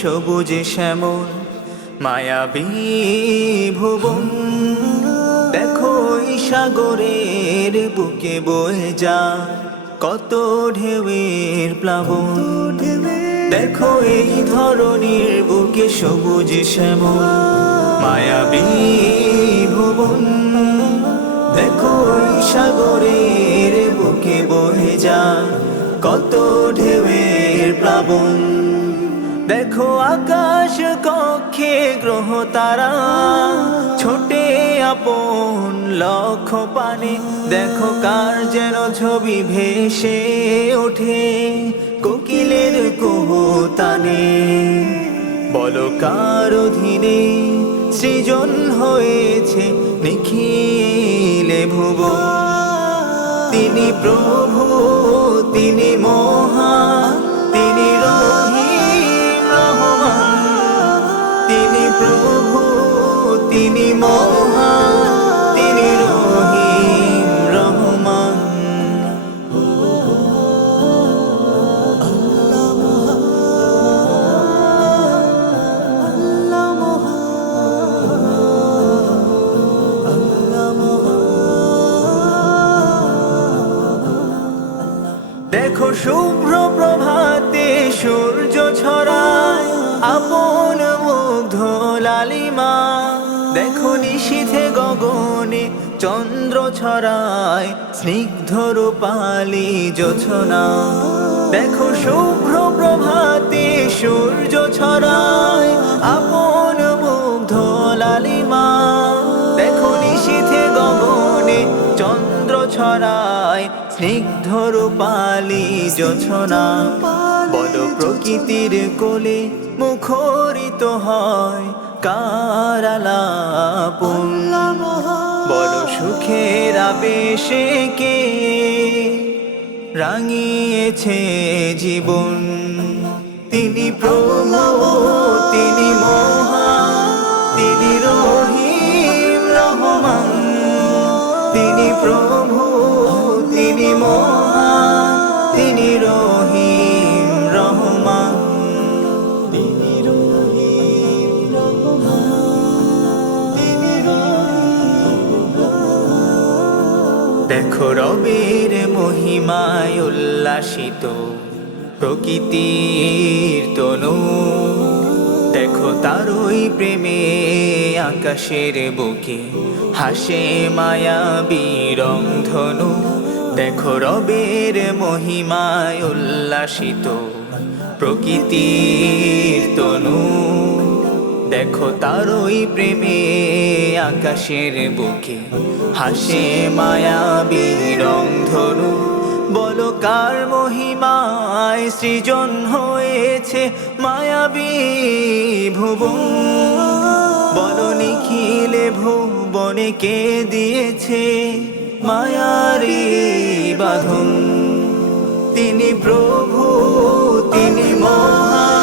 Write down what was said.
সবুজে শ্যামল, মায়াবী ভুবন। দেখো এই সাগরের বুকে বয়ে যা কত ঢেউয়ের প্লাবন। দেখো এই ধরনের বুকে সবুজ শ্যামল, মায়াবী ভুবন। দেখো এই সাগরের বুকে বয়ে যা কত ঢেউয়ের প্লাবন। দেখো আকাশ কক্ষে গ্রহ তারা, ছোটে আপন লক্ষ পানে। দেখো কার যেন ছবি ভেসে ওঠে কোকিলের কোহতানে। বলো কার অধীনে সৃজন হয়েছে নিখিলে ভুব তিনি প্রভু তিনি মহান তিনি রহিম রহমান। দেখো শুভ্র চন্দ্র ছড়ায় স্নিগ্ধ রূপালি জোছনা দেখো শুভ্র প্রভাতে সূর্য ছড়ায়, আপন মুগ্ধ লালিমা। দেখো নিশীথে গগনে চন্দ্র ছড়ায় স্নিগ্ধ রূপালি জোছনা বল প্রকৃতির কোলে মুখরিত হয় কারালাপন বল সুখের আবেশে কে রাঙিয়েছে জীবন? তিনি প্রভু তিনি মহা তিনি রহিম, রহমান। তিনি প্রভু, তিনি মহান, তিনি দেখো রবের মহিমায় উল্লাসিত প্রকৃতির তনু। দেখো তারই প্রেমে আকাশের বুকে হাসে মায়া বীরং ধনু দেখো রবের মহিমায় উল্লাসিত প্রকৃতির তনু। দেখো তারই প্রেমে আকাশের বুকে। হাসে মায়া বীরং ধনু। বলো কার মহিমায় সৃজন হয়েছে মায়াবী ভুবন? বলো নিখিলে ভুবনে কে দিয়েছে মায়ারি বাঁধন? তিনি প্রভু, তিনি মহান।